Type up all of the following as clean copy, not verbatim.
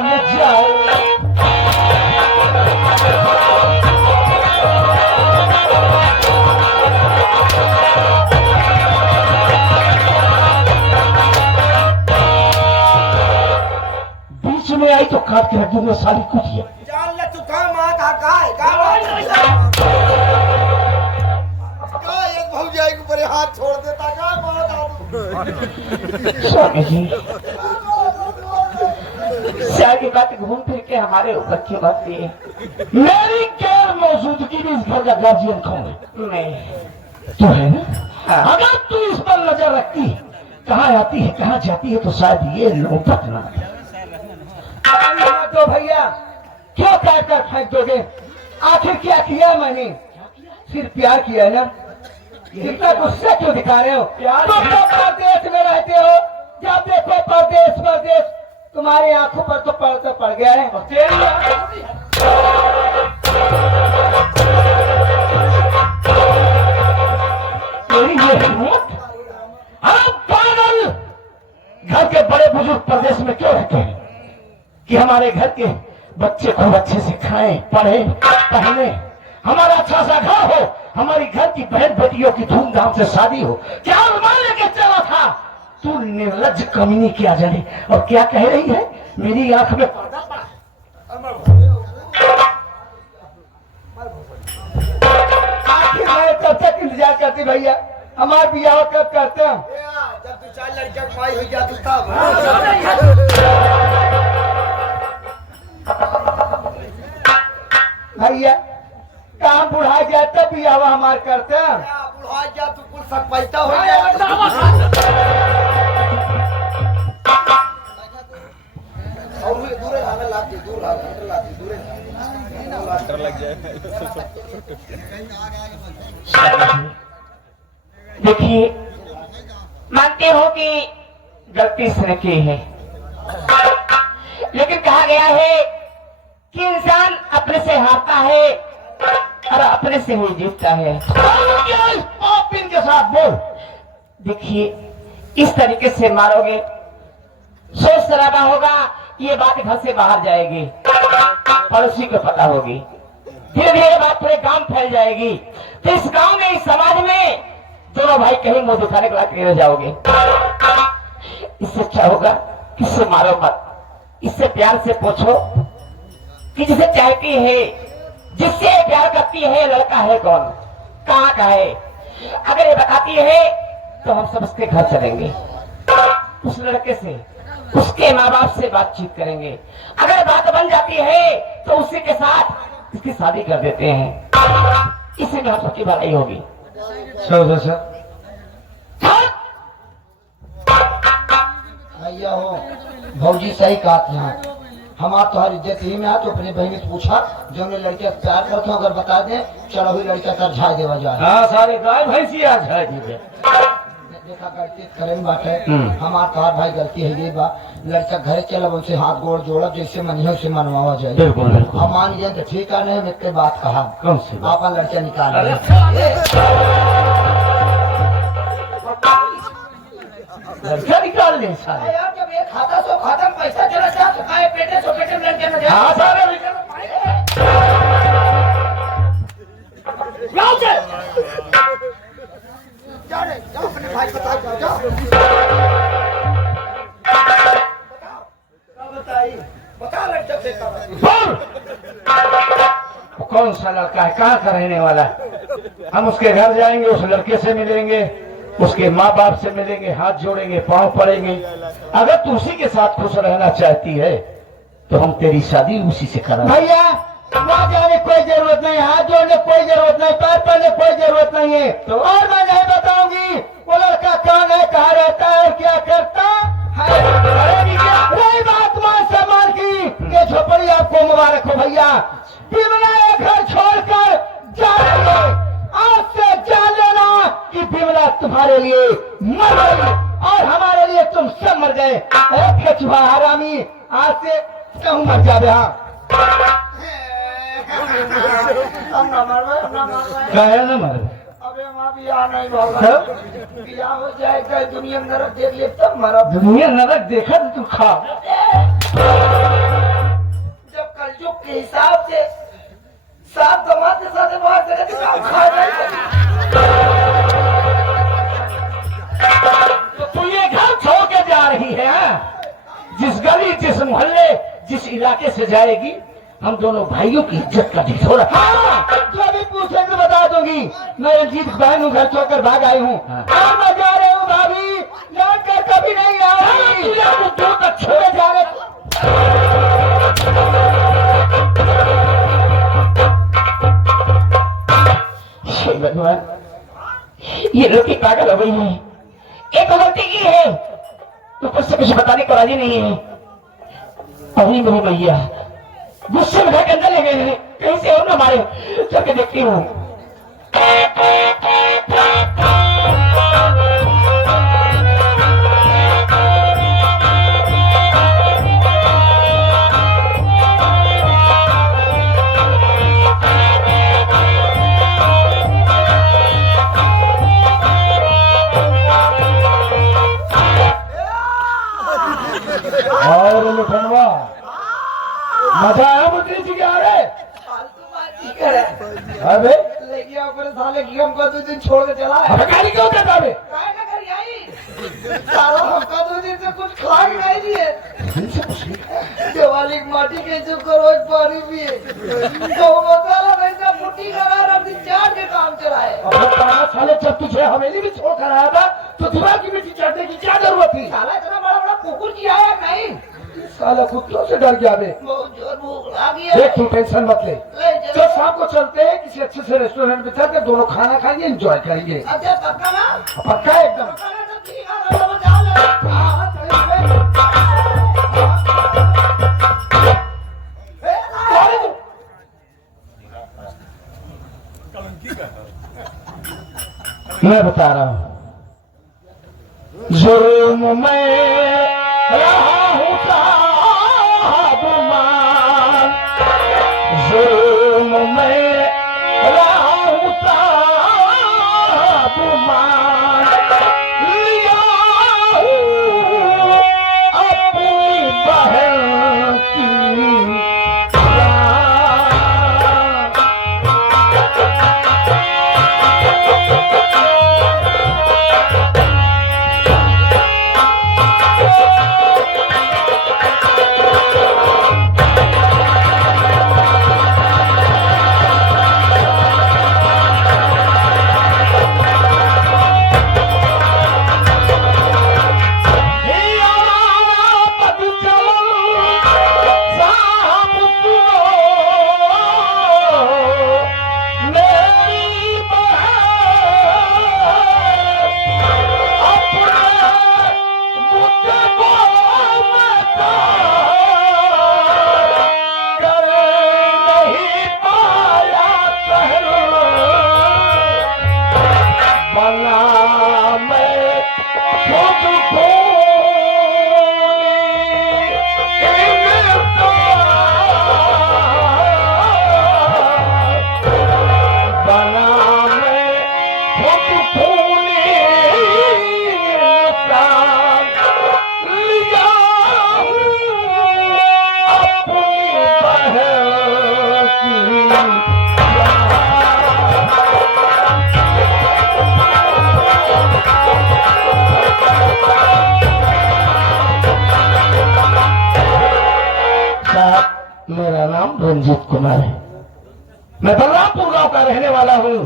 जान जाओ। बीच में आई तो काट के रख दूंगा सारी कुटिया। जान ले तू कहाँ माँ का है एक भौजाई के ऊपर हाथ छोड़ देता का स्वामी जी सारी की बात घूम फिर के हमारे ऊपर क्यों आती है? मेरी गैर मौजूदगी में इस घर का गार्जियन कौन है? मैं। तू है ना? हाँ। अगर तू इस पर नजर रखती है कहाँ आती है कहाँ जाती है तो शायद ये नौबत ना तो भैया क्यों कह कर फेंक दोगे? आखिर क्या किया मैंने? सिर्फ प्यार किया ना। इतना गुस्सा क्यों दिखा रहे हो? तुम तो परदेश में रहते हो, जब देखो परदेश परदेश, तुम्हारी आंखों पर तो पड़ गया है। तेरी ये हिम्मत? आप पागल! घर के बड़े बुजुर्ग प्रदेश में क्यों रहते हैं कि हमारे घर के बच्चे खूब अच्छे से खाएं पढ़े पहने, हमारा अच्छा सा घर हो, हमारी घर की बहन बेटियों की धूमधाम से शादी हो। क्या अनुमान लेके चला था? तू निर्लज्ज कमीनी क्या जाने और क्या कह रही है? मेरी आंख में पर्दा पड़ा। आखिर मैं कब तक इंतजार करती भैया? हमारा बियाह कब करते हैं? जब तू 4 लड़कियों की माई हो जाती तब। भैया काम बुढ़ा गया तब बियाह हमारे करते हैं। बुढ़ा गया तू कुल सब पैसा हो गया। देखिए मानते हो कि गलती इसने की है, लेकिन कहा गया है कि इंसान अपने से हारता है और अपने से ही जीतता है। आप इनके साथ बोल। देखिए इस तरीके से मारोगे शोर शराबा होगा, ये बात घर से बाहर जाएगी, पड़ोसी को पता होगी, धीरे धीरे बात पूरे गांव फैल जाएगी। तो इस गांव में इस समाज में दोनों भाई कहीं मुंह दिखाने के लायक नहीं रह जाओगे। इससे अच्छा होगा किससे मारो मत, इससे प्यार से पूछो कि जिसे चाहती है, जिससे प्यार करती है, लड़का है कौन, कहाँ का है। अगर ये बताती है तो हम सब उसके घर चलेंगे, उस लड़के से, उसके माँ बाप से बातचीत करेंगे। अगर बात बन जाती है तो उसी के साथ इसकी शादी कर देते हैं, इससे में हम सबकी भलाई होगी। भैया हो भौजी सही कहा था। हमारा तुम्हारी इज्जत ही में आ तो अपनी बहन से पूछा जो उन्हें लड़कियां प्यार करते हो, अगर बता दें चलो हुई लड़कियां कर झाड़ देवा जाए। हाँ सारे गाय भैंसी आ झाड़ दीजिए। देखा गलती करें बात है, हमारा तुम्हार भाई गलती है ये बा, लड़का घर चला उनसे हाथ गोड़ जोड़ा जैसे मन है उसे मनवावा जाए। बिल्कुल बिल्कुल। हम मान गए तो ठीक है, नहीं मिलते बात कहा कौन सी बात? आपा लड़का निकाल लड़का निकाल ले सारे। यार जब ये खाता सो खाता पैसा चला जाए तो खाए पेटे सो पेटे लड़के न जाए। हाँ सारे जाओ अपने भाई बता जाओ बता लड़का से कौन सा लड़का है, कहाँ का रहने वाला है? हम उसके घर जाएंगे, उस लड़के से मिलेंगे, उसके माँ बाप से मिलेंगे, हाथ जोड़ेंगे, पांव पड़ेंगे। अगर तू उसी के साथ खुश रहना चाहती है तो हम तेरी शादी उसी से कराएंगे। भैया वहाँ जाने कोई जरूरत नहीं, हाथ जोड़ने कोई जरूरत नहीं, पैर पड़ने कोई जरूरत नहीं है। तो और मैं नहीं बताऊंगी वो लड़का कौन है, कहाँ रहता है और क्या करता है। रही बात मान सम्मान की, ये झोपड़ी आपको मुबारक हो भैया। बिमला ये घर छोड़कर जाएंगे, आज से जान लेना कि बिमला तुम्हारे लिए मर गई और हमारे लिए तुम सब मर गए। कछुआ हरामी, आज से कहूँ मर जावे। हाँ कहे न मर। अबे वहाँ बियाह नहीं होगा, बियाह हो जाएगा दुनिया नरक देख ले तब मरा। दुनिया नरक देखा तो तू खा। जिस इलाके से जाएगी हम दोनों भाइयों की इज्जत का ढिढोरा। हाँ, जो अभी पूछे तो बता दूंगी। मैं रंजीत बहन हूँ, घर छोड़कर भाग आई हूँ। हाँ। और मैं जा रही हूँ भाभी, लौट कर कभी नहीं आऊंगी। तुझे दूर तक छोड़े जा रहे। हे भगवान, ये लड़की पागल हो गई है। एक गलती की है तो कुछ से कुछ बताने को राजी नहीं है। अभी मेरी भैया गुस्से में घर के अंदर ले गए हैं, कहीं से और न मारे। चल के देखती हूँ। और लुठनवा मजा आया मंत्री जी के आ रहे। अबे साले की हमको 2 दिन छोड़ के चला है। गाड़ी क्यों करता है? काय ना कर आई साला हमको 2 दिन से कुछ खा के नहीं दिए। दिवाली की माटी के जो रोज पानी पिए तो मसाला वैसा मुट्ठी लगा रहा दिन 4 के काम चलाए। साले जब तुझे हवेली में छोड़ कर आया था तो दीवार की मिट्टी चढ़ने की क्या जरूरत थी? साला इतना बड़ा बड़ा कुकुर जी आया नहीं। साला कुत्तों से डर गया बे। बहुत जोर भूख लगी देख है। तू टेंशन मत ले। तो शाम को चलते हैं किसी अच्छे से रेस्टोरेंट में चलकर दोनों खाना खाएंगे, एंजॉय करेंगे। अच्छा पक्का ना? पक्का एकदम। पक्का ना तो ठीक है, हम जा ले। हां चलिए। मैं बता रहा हूँ, जुर्म में रहा हूँ साहब मान, जुर्म में रहा हूँ साहब मान, लिया हूँ अपनी बहन की जान। मेरा नाम रंजीत कुमार है, मैं बलरामपुर गांव का रहने वाला हूँ।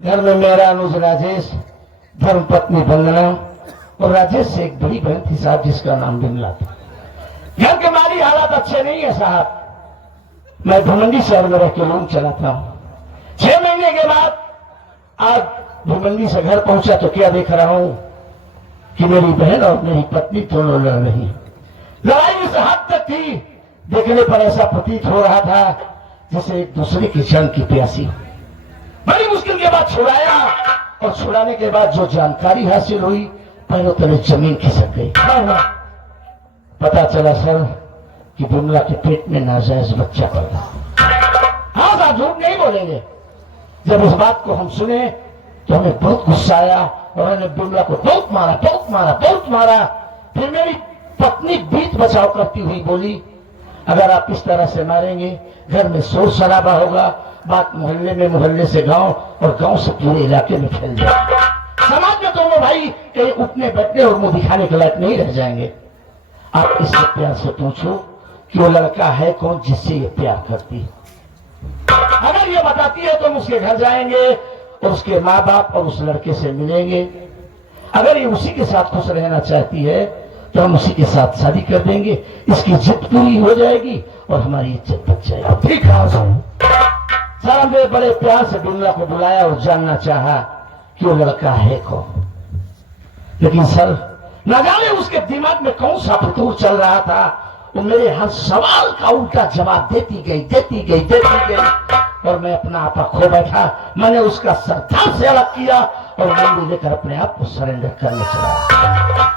घर में मेरा अनुज राजेश, धर्मपत्नी वंदना और राजेश से एक बड़ी बहन थी साहब जिसका नाम बिमला था। घर के माली हालात अच्छे नहीं है साहब। मैं भुमंडी शहर में रह के लोन चलाता हूँ। 6 महीने के बाद आज भुमंडी से घर पहुंचा तो क्या देख रहा हूँ कि मेरी बहन और मेरी पत्नी दोनों लड़ रही। लड़ाई इस हद तक थी, देखने पर ऐसा प्रतीत हो रहा था जैसे एक दूसरे की जान की प्यासी। बड़ी मुश्किल के बाद छुड़ाया और छुड़ाने के बाद जो जानकारी हासिल हुई पैरों तले जमीन खिसक गई। पता चला सर कि बिमला के पेट में नाजायज बच्चा पैदा। हाँ साहब झूठ नहीं बोलेंगे। जब इस बात को हम सुने तो हमें बहुत गुस्सा आया और मैंने बिमला को बहुत मारा, बहुत मारा, बहुत मारा। फिर मेरी पत्नी बीच बचाव करती हुई बोली, अगर आप इस तरह से मारेंगे घर में शोर शराबा होगा, बात मोहल्ले में, मोहल्ले से गांव और गांव से पूरे इलाके में फैल जाएगी। समाज में दोनों भाई कहीं उठने बैठने और मुंह दिखाने के लायक नहीं रह जाएंगे। आप इससे प्यार से पूछो कि वो लड़का है कौन जिससे ये प्यार करती है। अगर ये बताती है तो हम उसके घर जाएंगे और उसके माँ बाप और उस लड़के से मिलेंगे। अगर ये उसी के साथ खुश रहना चाहती है तो हम उसी के साथ शादी कर देंगे, इसकी जिद पूरी हो जाएगी और हमारी इज्जत बच जाएगी। ठीक है सर, हमने बड़े प्यार से बिमला को बुलाया और जानना चाहा कि वो लड़का है कौन। लेकिन सर न जाने उसके दिमाग में कौन सा फितूर चल रहा था, वो मेरे हर सवाल का उल्टा जवाब देती गई और मैं अपना आपा खो बैठा। मैंने उसका सरदार से अलग किया और मुंडी लेकर अपने आप को सरेंडर करने चला।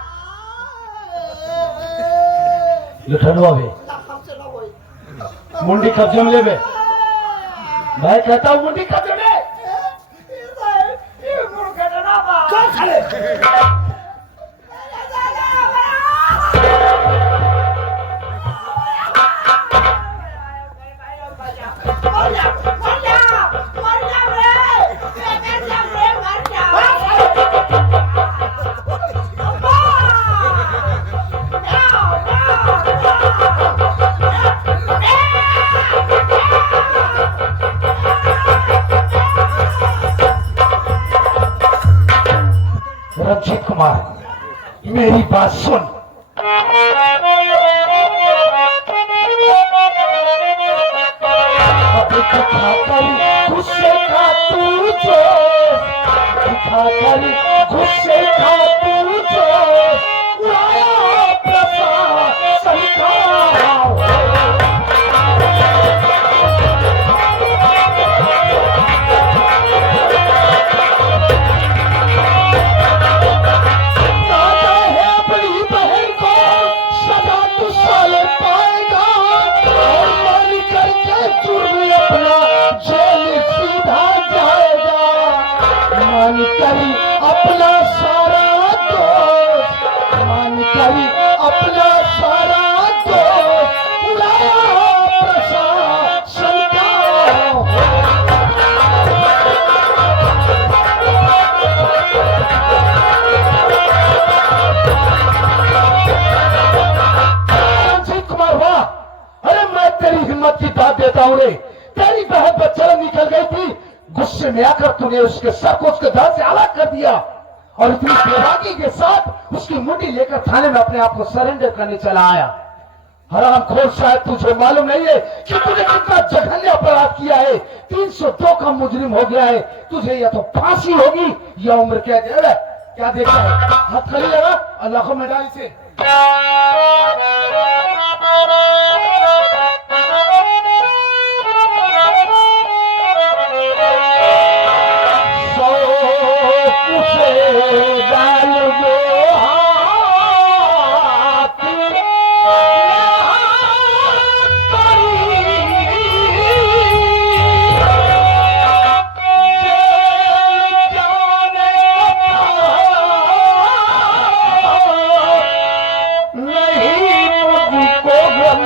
लुठनवा भी मुंडी कब्जे में ले बे। मैं कहता हूँ मुंडी कब्जे में चल साले। रंजीत कुमार, मेरी बात सुन। गुस्से का तू जो दिखाकर गुस्से का तू जो उड़ाया प्रशासन का। मानकरी अपना सारा दोस्त, मानकरी अपना सारा दोस्त उड़ाया प्रशासन का। रंजीत कुमार वाह, अरे मैं तेरी हिम्मत की दाद देता हूँ रे। तेरी बहन बच्चा निकल गई थी, गुस्से में आकर तूने उसके सर को उसके धड़ से अलग कर दिया और इतनी बेबाकी के साथ उसकी मुट्ठी लेकर थाने में अपने आप को सरेंडर करने चला आया। हराम खोर, शायद तुझे मालूम नहीं है कि तूने कितना जघन्य अपराध किया है। 302 का मुजरिम हो गया है। तुझे या तो फांसी होगी या उम्र कैद। क्या देखा है? हाथ खाली लगा, अल्लाह को मेडाली से। नहीं मुझको गम